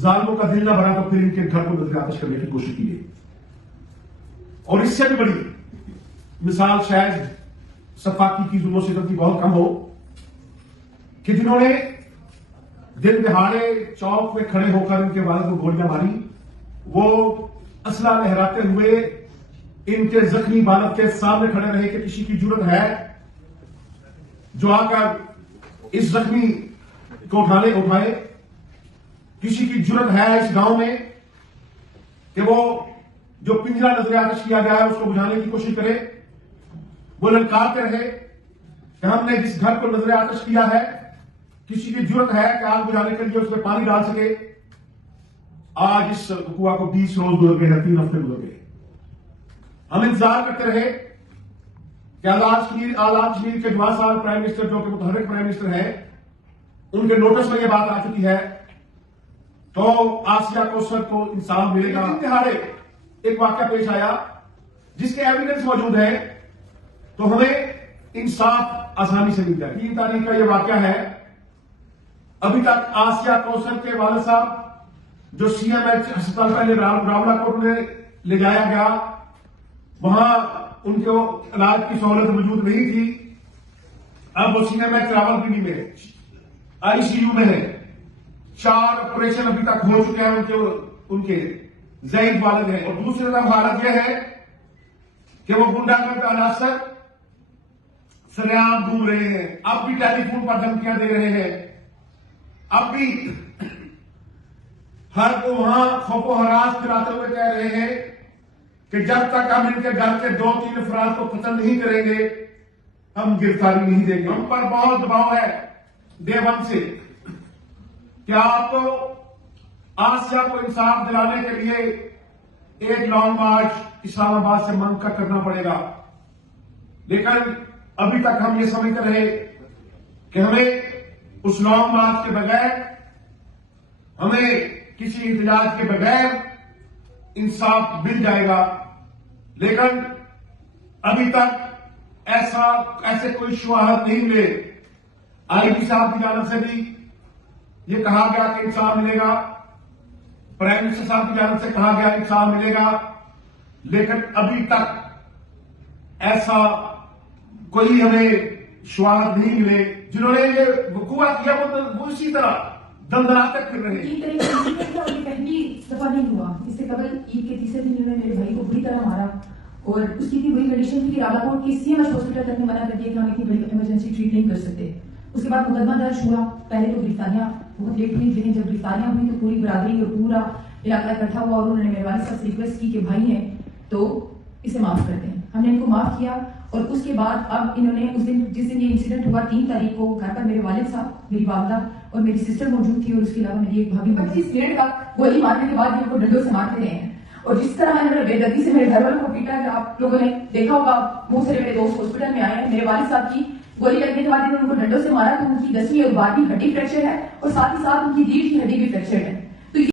जालिमों का दिल ना भरा तो फिर इनके घर को नजर आतिश करने की कोशिश की गई। और इससे भी बड़ी मिसाल शायद सफाकी की जुल्म सितम की बहुत कम हो कि जिन्होंने दिन दिहाड़े चौक में खड़े होकर इनके वालिद को गोलियां मारी, वो असला लहराते हुए इनके जख्मी वालिद के सामने खड़े रहे कि किसी की जुर्रत है जो आकर इस जख्मी को उठाए, किसी की जुर्रत है इस गांव में कि वो जो पिंजरा नजर आतिश किया गया है उसको बुझाने की कोशिश करे। वो ललकारते रहे कि हमने जिस घर को नजर आतिश किया है किसी की जुर्रत है कि आग बुझाने के लिए उसमें पानी डाल सके। आज इस हुआ को 20 रोज गुजर गए हैं, 3 हफ्ते गुजर गए। हम इंतजार करते रहे कि आजाद कश्मीर के 2 साल प्राइम मिनिस्टर जो कि मुतहर्रिक प्राइम मिनिस्टर है, उनके नोटिस में यह बात आ चुकी है तो आसिया कौसर को इंसाफ मिलेगा। दिहाड़े एक वाकया पेश आया जिसके एविडेंस मौजूद है तो हमें इंसाफ आसानी से मिल जाए। 3 तारीख का यह वाकया है। अभी तक आसिया कौसर के वालिद साहब जो CMH अस्पताल पहले रावलाकोट में ले जाया गया, वहां उनको इलाज की सहूलत मौजूद नहीं थी। अब वो CMH रावलपिंडी में ICU में है। 4 ऑपरेशन अभी तक हो चुके हैं उनके ज़ईफ वालिद हैं। और दूसरी तरफ हालत यह है कि वो गुंडागर्द अनासर सरेआम घूम रहे हैं। अब भी टेलीफोन पर धमकियां दे रहे हैं। अब भी हर को वहां खौफो हरास कराते हुए कह रहे हैं कि जब तक हम इनके घर के 2-3 अफराद को कत्ल नहीं करेंगे हम गिरफ्तारी नहीं देंगे। हम पर बहुत दबाव है डे 1 से कि आपको आसिया को इंसाफ दिलाने के लिए एक लॉन्ग मार्च इस्लामाबाद से मांग कर करना पड़ेगा। लेकिन अभी तक हम ये समझते रहे कि हमें उस लॉन्ग मार्च के बगैर, हमें किसी इंतजार के बगैर इंसाफ मिल जाएगा। लेकिन अभी तक ऐसे कोई शुहादत नहीं मिले। IG साहब की जानिब से भी ये कहा गया कि इंसाफ मिलेगा, प्राइम मिनिस्टर साहब की जानिब से कहा गया इंसाफ मिलेगा, लेकिन अभी तक ऐसा कोई हमें शुहादत नहीं मिले। जिन्होंने ये वकूआ किया वो इसी तरह दंदनाते फिर रहे। पहली दफा नहीं हुआ, इससे कबल ईद के 3 दिन उन्होंने मेरे भाई को बुरी तरह मारा और उसकी भी वही कंडीशन थी कि रावलाकोट की CMH हॉस्पिटल तक ने मना कर दिया कि हम इतनी बड़ी इमरजेंसी ट्रीट नहीं कर सकते। उसके बाद मुकदमा दर्ज हुआ। पहले तो गिरफ्तारियां बहुत लेट हुई, लेकिन जब गिरफ्तारियां हुई तो पूरी बरादरी और पूरा इलाका इकट्ठा हुआ और उन्होंने मेरे वालिद साहब से रिक्वेस्ट की कि भाई हैं तो इसे माफ कर दें। हमने इनको माफ किया और उसके बाद अब इन्होंने उस दिन जिस दिन ये इंसिडेंट हुआ 3 तारीख को घर पर मेरे वालिद साहब, मेरी वालदा और मेरी सिस्टर मौजूद थी और उसके अलावा मेरी एक भाभी। 25 मिनट का गोली मारने के बाद इनको डंडों से मारते रहे हैं और जिस तरह इन्होंने बेदर्दी से मेरे घर वालों को पीटा, आप लोगों ने देखा होगा, बहुत सारे मेरे दोस्त हॉस्पिटल में आए हैं। मेरे वालिद साहब की गोली लगने के बाद इन्होंने उनको डंडों से मारा तो उनकी 10वीं और 12वीं हड्डी फ्रैक्चर है और साथ ही साथ उनकी रीढ़ की हड्डी भी फ्रैक्चर है।